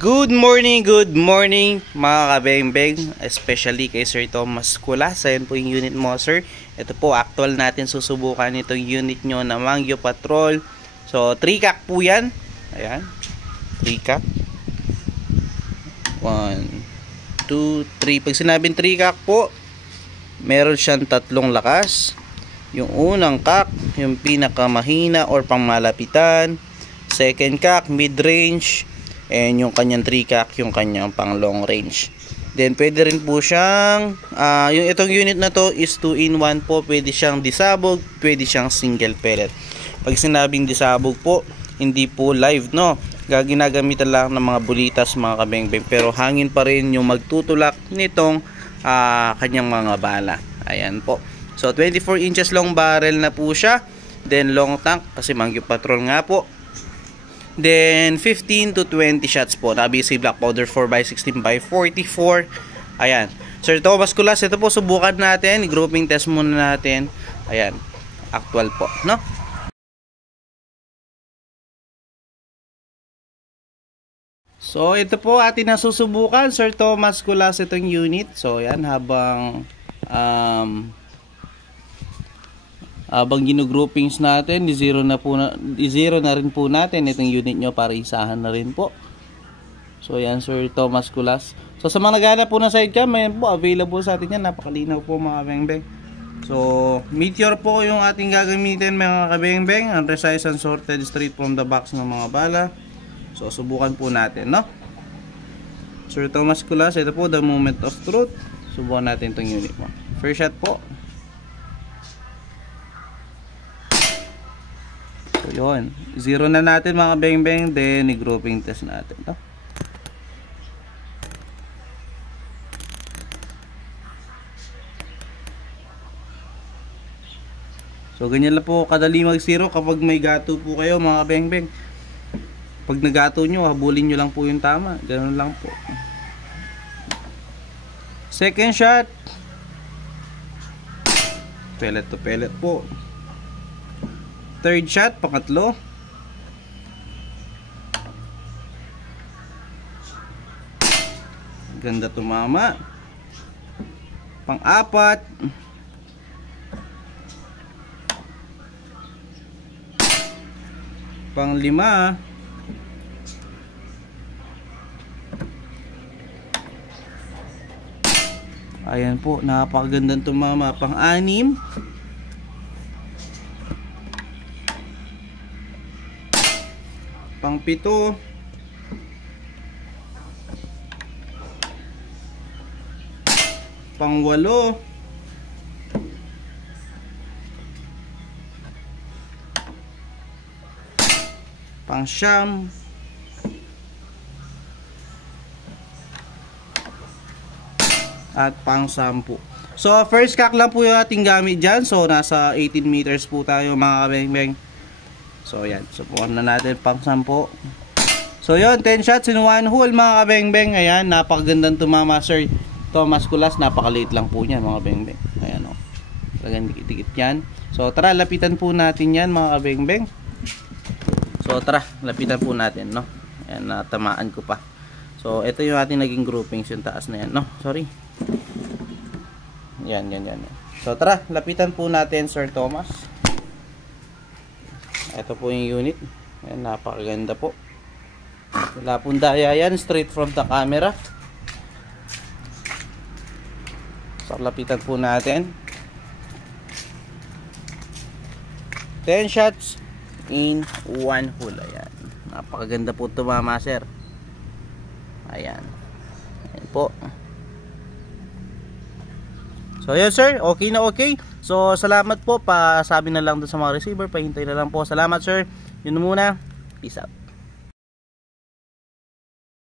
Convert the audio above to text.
Good morning mga kabeng-beng, especially kay Sir Thomas Kulas. Ayan po yung unit mo, sir. Ito po, actual natin susubukan itong unit nyo na Mangyo Patrol. So, 3-cack po yan. Ayan, 3-cack. 1, 2, 3. Pag sinabing 3-cack po, meron siyang tatlong lakas. Yung unang cack, yung pinakamahina or pangmalapitan. Second cack, mid-range. And yung kanyang 3-cack, yung kanyang pang long range. Then pwede rin po siyang yung itong unit na to is 2-in-1 po. Pwede siyang disabog, pwede siyang single pellet. Pag sinabing disabog po, hindi po live, no, ginagamitan lang ng mga bulitas, mga kabeng-beng, pero hangin pa rin yung magtutulak nitong kanyang mga bala. Ayan po. So 24 inches long barrel na po siya. Then long tank kasi Mangyo Patrol nga po. Then 15 to 20 shots po. Naka-BC Black Powder 4x16x44. Ayan. Sir Thomas Kulas, ito po subukan natin. I-grouping test muna natin. Ayan. Actual po, no? So ito po atin na susubukan, Sir Thomas Kulas, itong unit. So ayan, habang ginugroupings natin, i-zero na rin po natin itong unit nyo para isahan na rin po. So yan, Sir Thomas Kulas. So sa mga naghahanap po ng sidecam, ayan po, available sa atin yan. Napakalinaw po, mga kabeng-beng. So Meteor po yung ating gagamitin, mga kabeng-beng. Unresized and sorted straight from the box ng mga bala. So subukan po natin, no? Sir Thomas Kulas, ito po the moment of truth. Subukan natin itong unit mo. First shot po. So yun, zero na natin, mga beng-beng. Then i-grouping test natin, no? So ganyan lang po kadali mag-zero kapag may gato po kayo, mga beng-beng. Pag nagato nyo, habulin nyo lang po yung tama. Ganun lang po. Second shot, pellet to pellet po. Third shot, pangatlo. Ganda tumama. Pang-apat. Pang-lima. Ayan po, napakagandang tumama. Pang-anim. Pang-pito. Pang-walo. Pang-siyam. At pang-sampu. So first cack lang po yung ating gamit dyan. So nasa 18 meters po tayo, mga kabeng-beng. So yan, subukan na natin pang-sampu. So yun, 10 shots in one hole, mga kabeng-beng. Ayan, napakagandang tumama, Sir Thomas Kulas. Napakaliit lang po niyan, mga kabeng-beng. Ayan o, talagang dikit-dikit yan. So tara, lapitan po natin yan, mga kabeng-beng. So tara, lapitan po natin, no. Ayan, natamaan ko pa. So ito yung ating naging groupings, yung taas na yan, no. Sorry. Yan. So tara, lapitan po natin, Sir Thomas. Ito po yung unit. Ayan, napakaganda po. Wala pong daya yan, straight from the camera. So lapitan po natin. 10 shots in one hole. Ayan, napakaganda po tumama, sir. Ayan. Ayan po. So yun, sir, okay na okay. So salamat po, pasabi na lang dun sa mga receiver, pahintay na lang po. Salamat, sir. Yun muna. Peace out.